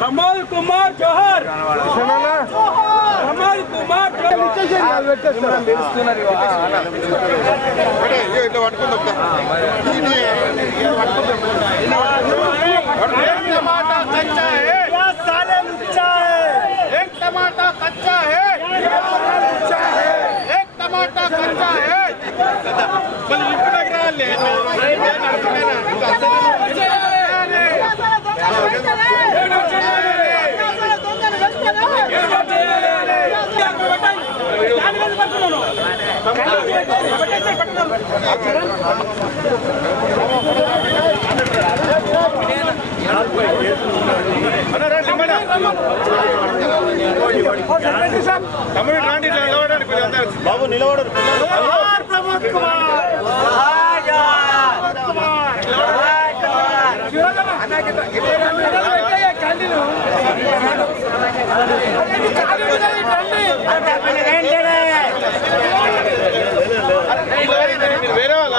प्रमोद कुमार जोहर प्रमोद कुमार टमाटा कच्चा है, साले लुच्चा है, एक टमाटा कच्चा है, एक टमाटा कच्चा है। బాబు నిలబడు ప్రమోద్ కుమార్ వేరే వాళ్ళ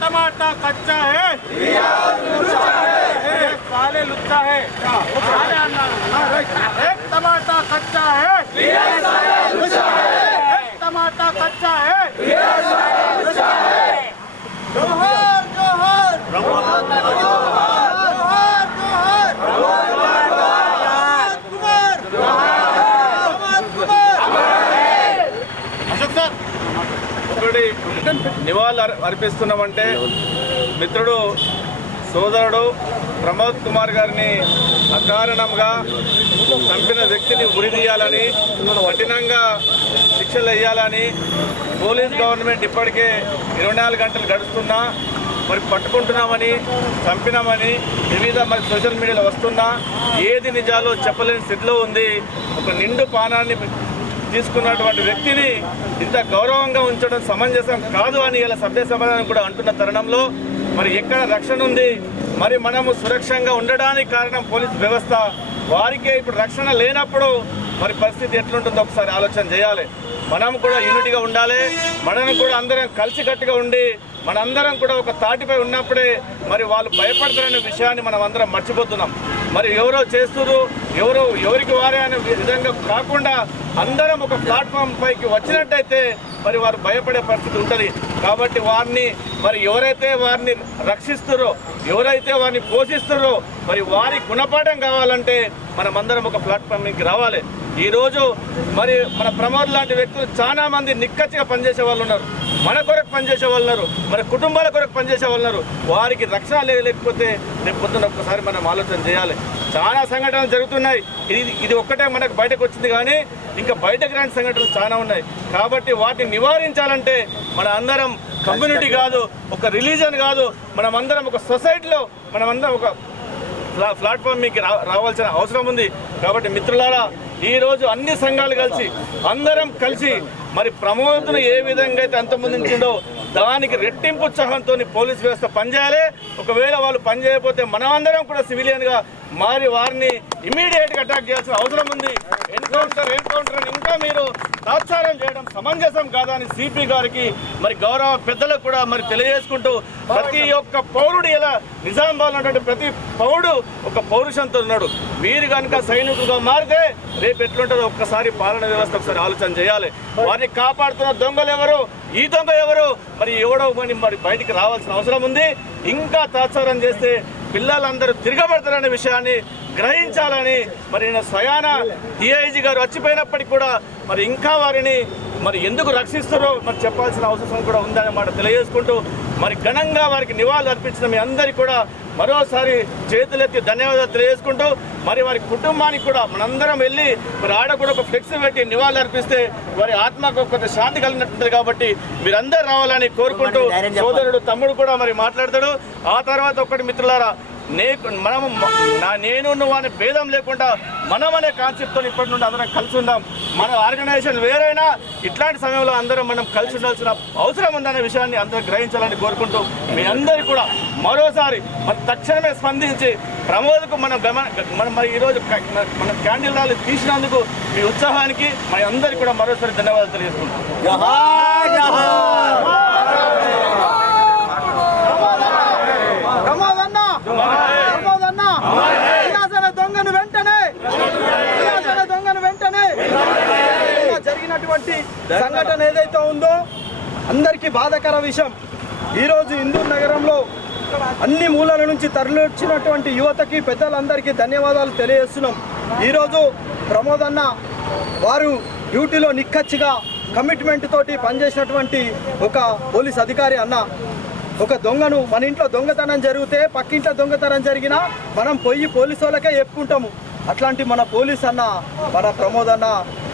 टमाटर कच्चा है, साले लुच्चा है। एक टमाटर कच्चा है, एक टमाटर कच्चा है। जोहर जोहर ఒకటి నివాళులు అర్పిస్తున్నామంటే మిత్రుడు సోదరుడు ప్రమోద్ కుమార్ గారిని అకారణంగా చంపిన వ్యక్తిని ఉరిదీయాలని కఠినంగా శిక్షలు వేయాలని పోలీస్ గవర్నమెంట్ ఇప్పటికే 24 గంటలు గడుస్తున్నా మరి పట్టుకుంటున్నామని చంపినామని వివిధ మరి సోషల్ మీడియాలో వస్తున్నా ఏది నిజాలో చెప్పలేని స్థితిలో ఉంది. ఒక నిండు పానాన్ని తీసుకున్నటువంటి వ్యక్తిని ఇంత గౌరవంగా ఉంచడం సమంజసం కాదు అని ఇలా సభ్య సమాధానం కూడా అంటున్న తరుణంలో మరి ఎక్కడ రక్షణ ఉంది, మరి మనము సురక్షంగా ఉండడానికి కారణం పోలీస్ వ్యవస్థ. వారికే ఇప్పుడు రక్షణ లేనప్పుడు మరి పరిస్థితి ఎట్లుంటుందో ఒకసారి ఆలోచన చేయాలి. మనం కూడా యూనిటీగా ఉండాలి, మనం కూడా అందరం కలిసికట్టుగా ఉండి మనందరం కూడా ఒక తాటిపై ఉన్నప్పుడే మరి వాళ్ళు భయపడతారనే విషయాన్ని మనం అందరం మర్చిపోతున్నాం. మరి ఎవరో చేస్తున్నారు, ఎవరికి వారే అనే విధంగా కాకుండా అందరం ఒక ప్లాట్ఫామ్ పైకి వచ్చినట్టయితే మరి వారు భయపడే పరిస్థితి ఉంటుంది. కాబట్టి వారిని మరి ఎవరైతే వారిని రక్షిస్తారో, ఎవరైతే వారిని పోషిస్తారో మరి వారి గుణపాఠం కావాలంటే మనమందరం ఒక ప్లాట్ఫామ్కి రావాలి. ఈరోజు మరి మన ప్రమోద్ లాంటి వ్యక్తులు చాలా మంది నిక్కచ్చిగా పనిచేసే వాళ్ళు ఉన్నారు, మన కొరకు పనిచేసే వాళ్ళు ఉన్నారు, మన కుటుంబాల కొరకు పనిచేసే వాళ్ళు ఉన్నారు. వారికి రక్షణ లేకపోతే రేపు పొద్దున ఒక్కసారి మనం ఆలోచన చేయాలి. చాలా సంఘటనలు జరుగుతున్నాయి. ఇది ఒక్కటే మనకు బయటకు వచ్చింది, కానీ ఇంకా బయటకు రాని సంఘటనలు చాలా ఉన్నాయి. కాబట్టి వాటిని నివారించాలంటే మన అందరం కమ్యూనిటీ కాదు, ఒక రిలీజన్ కాదు, మనమందరం ఒక సొసైటీలో మనమందరం ఒక ప్లాట్ఫామ్ మీకు రావాల్సిన అవసరం ఉంది. కాబట్టి మిత్రులారా, ఈరోజు అన్ని సంఘాలు కలిసి అందరం కలిసి మరి ప్రమోద్ను ఏ విధంగా అయితే అంతమొందించిందో దానికి రెట్టింపు ఉత్సాహంతో పోలీస్ వ్యవస్థ పనిచేయాలి. ఒకవేళ వాళ్ళు పనిచేయకపోతే మనమందరం కూడా సివిలియన్గా మారి వారిని ఇమీడియట్గా అటాక్ చేయాల్సిన అవసరం ఉంది. ఎన్కౌంటర్ ఇంకా మీరు తాత్సారం చేయడం సమంజసం కాదా అని సిపి గారికి మరి గౌరవ పెద్దలకు కూడా మరి తెలియజేసుకుంటూ, ప్రతి ఒక్క పౌరుడు ఇలా నిజామాబాద్ ఉన్నటువంటి ప్రతి పౌరుడు ఒక పౌరుషంతో ఉన్నాడు. మీరు కనుక సైనికులుగా మారితే రేపు ఎట్లుంటుందో ఒక్కసారి పాలన వ్యవస్థ ఒకసారి ఆలోచన చేయాలి. వారిని కాపాడుతున్న దొంగలు ఎవరు, ఈ దొంగ ఎవరు, మరి ఎవడో మరి బయటికి రావాల్సిన అవసరం ఉంది. ఇంకా తాత్సారం చేస్తే పిల్లలందరూ తిరగబడతారనే విషయాన్ని గ్రహించాలని మరి స్వయాన డిఐజీ గారు వచ్చిపోయినప్పటికీ కూడా మరి ఇంకా వారిని మరి ఎందుకు రక్షిస్తారో మరి చెప్పాల్సిన అవసరం కూడా ఉందనే మాట తెలియజేసుకుంటూ, మరి ఘనంగా వారికి నివాళులు అర్పించిన మీ అందరికీ కూడా మరోసారి చేతులెత్తి ధన్యవాదాలు తెలియజేసుకుంటూ, మరి వారి కుటుంబానికి కూడా మనందరం వెళ్ళి మరి ఆడ కూడా ఒక ఫ్లెక్స్ పెట్టి నివాళులు అర్పిస్తే వారి ఆత్మకు కొంత శాంతి కలిగినట్టుంది. కాబట్టి మీరందరూ రావాలని కోరుకుంటూ సోదరుడు తమ్ముడు కూడా మరి మాట్లాడతాడు. ఆ తర్వాత ఒకటి మిత్రులారా, నేను నువ్వు అనే భేదం లేకుండా మనం అనే కాన్సెప్ట్తో ఇప్పటి నుండి అందరం కలిసి ఉందాం. మన ఆర్గనైజేషన్ వేరైనా ఇట్లాంటి సమయంలో అందరం మనం కలిసి ఉండాల్సిన అవసరం ఉందనే విషయాన్ని అందరూ గ్రహించాలని కోరుకుంటూ, మీ అందరికీ కూడా మరోసారి మరి తక్షణమే స్పందించి ప్రమోద్కు మనం మరి ఈరోజు మన క్యాండిల్ ర్యాలీ తీసినందుకు మీ ఉత్సాహానికి మన అందరికీ కూడా మరోసారి ధన్యవాదాలు తెలియజేసుకుంటాం. జరిగినటువంటి సంఘటన ఏదైతే ఉందో అందరికీ బాధాకర విషయం. ఈరోజు ఇందూర్ నగరంలో అన్ని మూలల నుంచి తరలివచ్చినటువంటి యువతకి పెద్దలందరికీ ధన్యవాదాలు తెలియజేస్తున్నాం. ఈరోజు ప్రమోద్ అన్న వారు డ్యూటీలో నిక్కచ్చిగా కమిట్మెంట్ తోటి పనిచేసినటువంటి ఒక పోలీస్ అధికారి అన్న. ఒక దొంగను మన ఇంట్లో దొంగతనం జరిగితే పక్కింట్లో దొంగతనం జరిగినా మనం పోయి పోలీసు వాళ్ళకే చెప్పుకుంటాము. అట్లాంటి మన పోలీస్ అన్న మన ప్రమోద్ అన్న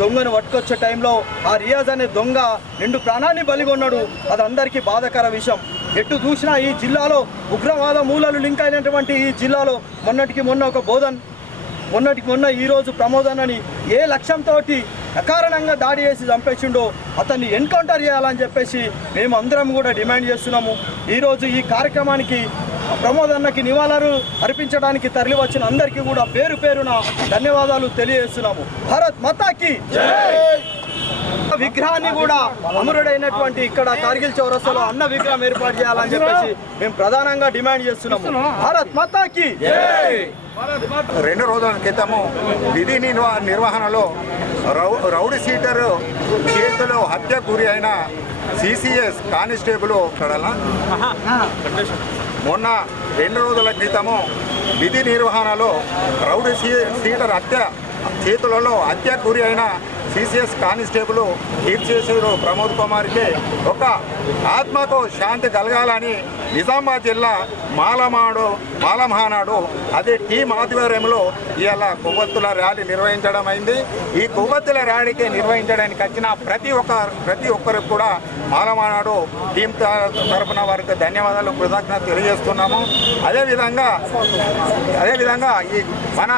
దొంగను పట్టుకొచ్చే టైంలో ఆ రియాజ్ అనే దొంగ నిండు ప్రాణాన్ని బలిగొన్నాడు. అది అందరికీ బాధాకర విషయం. ఎటు చూసినా ఈ జిల్లాలో ఉగ్రవాద మూలాలు లింక్ అయినటువంటి ఈ జిల్లాలో మొన్నటికి మొన్న ఒక బోధన్, మొన్నటికి మొన్న ఈరోజు ప్రమోద్ అన్నని ఏ లక్ష్యంతో అకారణంగా దాడి చేసి చంపేసిండో అతన్ని ఎన్కౌంటర్ చేయాలని చెప్పేసి మేము అందరం కూడా డిమాండ్ చేస్తున్నాము. ఈరోజు ఈ కార్యక్రమానికి ప్రమోద్ అన్నకి నివాళులు అర్పించడానికి తరలి వచ్చిన అందరికీ కూడా పేరు పేరున ధన్యవాదాలు తెలియజేస్తున్నాము. భారత్ మాతాకి విగ్రహాన్ని కూడా అమరుడైనటువంటి ఇక్కడ కార్గిల్ చౌరస్తాలో అన్న విగ్రహం ఏర్పాటు చేయాలని చెప్పేసి మేము ప్రధానంగా డిమాండ్ చేస్తున్నాము. భారత్ మాతాకి 2 రోజుల క్రితము విధి నిర్వహణలో రౌడీ షీటర్ చేతిలో హత్యకు గురి అయిన సిసిఎస్ కానిస్టేబుల్ మొన్న 2 రోజుల క్రితము విధి నిర్వహణలో రౌడీ షీటర్ చేతులలో హత్యకు గురి అయిన సిసిఎస్ కానిస్టేబుల్ కీర్తిశేషులు ప్రమోద్ కుమార్కి ఒక ఆత్మకు శాంతి కలగాలని నిజామాబాద్ జిల్లా మాలమహానాడు అదే టీం ఆధ్వర్యంలో ఇవాళ కొవ్వొత్తుల ర్యాలీ నిర్వహించడం అయింది. ఈ కొవ్వొత్తుల ర్యాలీకి నిర్వహించడానికి వచ్చిన ప్రతి ఒక్కరికి కూడా మాలమహానాడు టీం తరఫున వారికి ధన్యవాదాలు, కృతజ్ఞత తెలియజేస్తున్నాము. అదేవిధంగా ఈ మన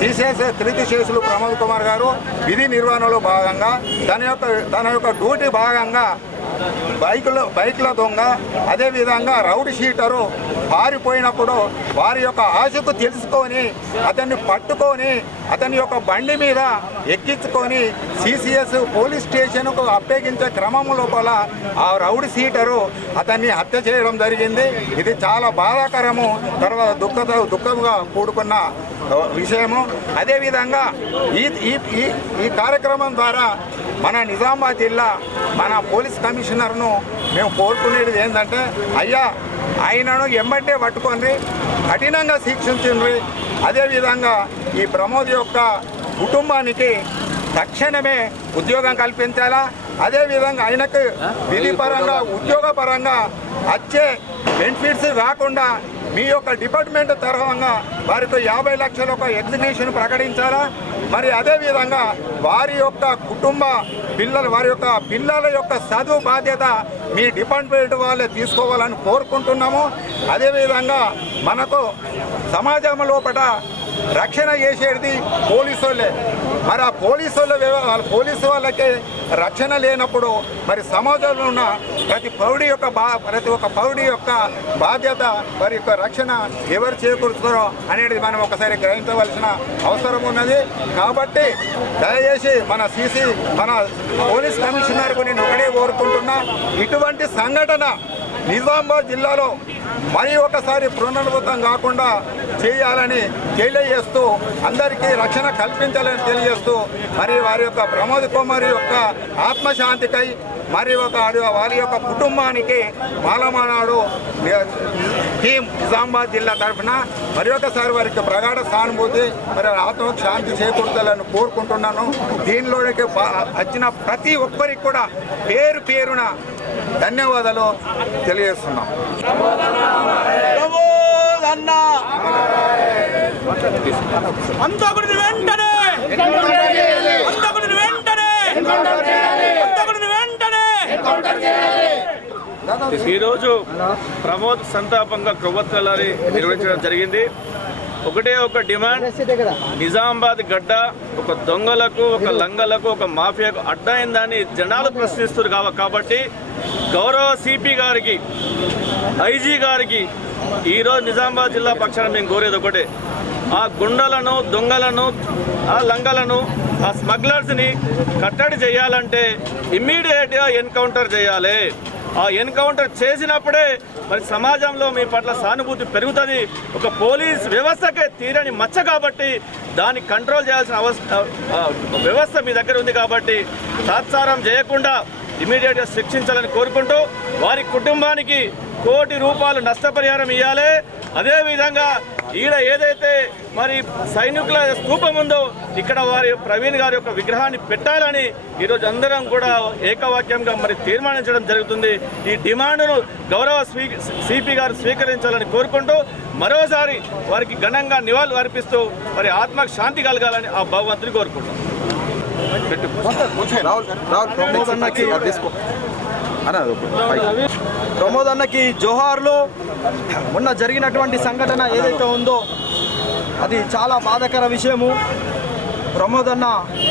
సిసిఎస్ కీర్తిశేషులు ప్రమోద్ కుమార్ గారు విధి నిర్వహణలో భాగంగా తన యొక్క డ్యూటీ భాగంగా బైక్ల దొంగ అదేవిధంగా రౌడీ షీటరు పారిపోయినప్పుడు వారి యొక్క ఆశకు తెలుసుకొని అతన్ని పట్టుకొని అతని యొక్క బండి మీద ఎక్కించుకొని సిసిఎస్ పోలీస్ స్టేషన్కు అప్పగించే క్రమం లోపల ఆ రౌడీ షీటరు అతన్ని హత్య చేయడం జరిగింది. ఇది చాలా బాధాకరము, తర్వాత దుఃఖంగా కూడుకున్న విషయము. అదేవిధంగా ఈ కార్యక్రమం ద్వారా మన నిజామాబాద్ జిల్లా మన పోలీస్ కమిషనర్ను మేము కోరుకునేది ఏంటంటే, అయ్యా ఆయనను ఎమ్మటే పట్టుకొని కఠినంగా శిక్షించిండ్రి. అదేవిధంగా ఈ ప్రమోద్ యొక్క కుటుంబానికి తక్షణమే ఉద్యోగం కల్పించాలా. అదేవిధంగా ఆయనకు విధిపరంగా ఉద్యోగపరంగా వచ్చే బెనిఫిట్స్ కాకుండా మీ యొక్క డిపార్ట్మెంట్ తరఫున వారికి 50 లక్షల ఒక ఎగ్జిబిషన్ ప్రకటించాలా. మరి అదేవిధంగా వారి యొక్క పిల్లల యొక్క చదువు బాధ్యత మీ డిపార్ట్మెంట్ వాళ్ళే తీసుకోవాలని కోరుకుంటున్నాము. అదేవిధంగా మనకు సమాజం లోపల రక్షణ చేసేది పోలీసు వాళ్ళే. మరి ఆ పోలీసు వాళ్ళకి రక్షణ లేనప్పుడు మరి సమాజంలో ఉన్న ప్రతి ఒక్క పౌరుడి యొక్క బాధ్యత వారి యొక్క రక్షణ ఎవరు చేకూరుస్తారో అనేది మనం ఒకసారి గ్రహించవలసిన అవసరం ఉన్నది. కాబట్టి దయచేసి మన పోలీస్ కమిషనర్కు నేను ఒకటే కోరుకుంటున్నా, ఇటువంటి సంఘటన నిజామాబాద్ జిల్లాలో మరి ఒకసారి పునరావృతం కాకుండా చేయాలని తెలియజేస్తూ అందరికీ రక్షణ కల్పించాలని తెలియజేస్తూ మరి వారి యొక్క ప్రమోద్ కుమార్ యొక్క ఆత్మశాంతికై మరి వారి యొక్క కుటుంబానికి మాలమహానాడు టీం నిజామాబాద్ జిల్లా తరఫున మరి ఒకసారి వారికి ప్రగాఢ సానుభూతి మరి ఆత్మకు శాంతి చేకూర్చాలని కోరుకుంటున్నాను. దీనిలోకి వచ్చిన ప్రతి ఒక్కరికి కూడా పేరు పేరున ధన్యవాదాలు తెలియజేస్తున్నాం. ఈరోజు ప్రమోద్ సంతాపంగా కొవ్వొత్తుల ర్యాలీ నిర్వహించడం జరిగింది. ఒకటే ఒక డిమాండ్, నిజామాబాద్ గడ్డ ఒక దొంగలకు, ఒక లంగలకు, ఒక మాఫియాకు అడ్డైందని జనాలు ప్రశ్నిస్తున్నారు. కాబట్టి గౌరవ సిపి గారికి, ఐజీ గారికి ఈరోజు నిజామాబాద్ జిల్లా పక్షాన మేము కోరేది ఒకటే, ఆ గుండలను, దొంగలను, ఆ లంగలను, ఆ స్మగ్లర్స్ని కట్టడి చేయాలంటే ఇమ్మీడియట్గా ఎన్కౌంటర్ చేయాలి. ఆ ఎన్కౌంటర్ చేసినప్పుడే మరి సమాజంలో మీ పట్ల సానుభూతి పెరుగుతుంది. ఒక పోలీస్ వ్యవస్థకే తీరని మచ్చ కాబట్టి దాన్ని కంట్రోల్ చేయాల్సిన వ్యవస్థ మీ దగ్గర ఉంది. కాబట్టి తాత్సారం చేయకుండా ఇమీడియట్గా శిక్షించాలని కోరుకుంటూ వారి కుటుంబానికి ₹1 కోటి నష్టపరిహారం ఇవ్వాలి. అదేవిధంగా ఈడ ఏదైతే మరి సైనికుల స్తూపం ఉందో ఇక్కడ వారి ప్రవీణ్ గారి యొక్క విగ్రహాన్ని పెట్టాలని ఈరోజు అందరం కూడా ఏకవాక్యంగా మరి తీర్మానించడం జరుగుతుంది. ఈ డిమాండ్ను గౌరవ సిపి గారు స్వీకరించాలని కోరుకుంటూ మరోసారి వారికి ఘనంగా నివాళులు అర్పిస్తూ మరి ఆత్మకు శాంతి కలగాలని ఆ భగవంతుని కోరుకుంటాం. ప్రమోద్ అన్నకి జోహార్లు. మొన్న జరిగినటువంటి సంఘటన ఏదైతే ఉందో అది చాలా బాధాకర విషయము. ప్రమోద్ అన్న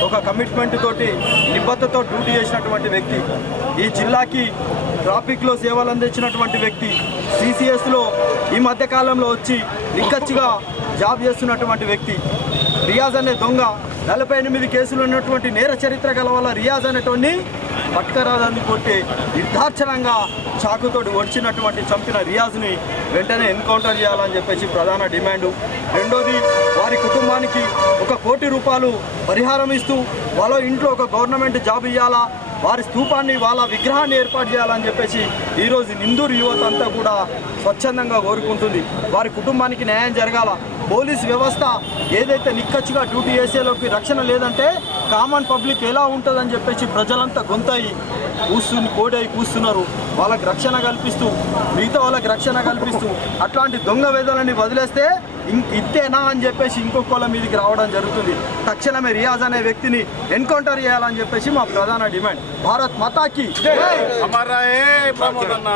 ఒక కమిట్మెంట్ తోటి నిబద్ధతతో డ్యూటీ చేసినటువంటి వ్యక్తి, ఈ జిల్లాకి ట్రాఫిక్లో సేవలు అందించినటువంటి వ్యక్తి, సిసిఎస్లో ఈ మధ్యకాలంలో వచ్చి నిక్కచ్చిగా జాబ్ చేస్తున్నటువంటి వ్యక్తి. రియాజ్ అనే దొంగ 48 కేసులు ఉన్నటువంటి నేర చరిత్ర గల వల్ల రియాజ్ అనేటువంటి పట్కరాదాన్ని కొట్టి నిర్దాక్షణంగా చాకుతోటి ఒడిచినటువంటి చంపిన రియాజ్ని వెంటనే ఎన్కౌంటర్ చేయాలని చెప్పేసి ప్రధాన డిమాండు. రెండోది, వారి కుటుంబానికి 1 కోటి రూపాయలు పరిహారం ఇస్తూ వాళ్ళ ఇంట్లో ఒక గవర్నమెంట్ జాబ్ ఇవ్వాలా, వారి స్తూపాన్ని వాళ్ళ విగ్రహాన్ని ఏర్పాటు చేయాలని చెప్పేసి ఈరోజు నిందూరు యువత అంతా కూడా స్వచ్ఛందంగా కోరుకుంటుంది. వారి కుటుంబానికి న్యాయం జరగాల. పోలీస్ వ్యవస్థ ఏదైతే నిక్కచ్చిగా డ్యూటీ చేసేలోకి రక్షణ లేదంటే కామన్ పబ్లిక్ ఎలా ఉంటుందని చెప్పేసి ప్రజలంతా గొంతాయి కోడై కూస్తున్నారు. వాళ్ళకి రక్షణ కల్పిస్తూ మిగతా వాళ్ళకి రక్షణ కల్పిస్తూ అట్లాంటి దొంగ వేదాలని వదిలేస్తే ఇంతేనా అని చెప్పేసి ఇంకొకళ్ళ మీదకి రావడం జరుగుతుంది. తక్షణమే రియాజ్ అనే వ్యక్తిని ఎన్కౌంటర్ చేయాలని చెప్పేసి మా ప్రధాన డిమాండ్. భారత్ మాతాకి జై. అమర్ రహే ప్రమోద్ అన్న.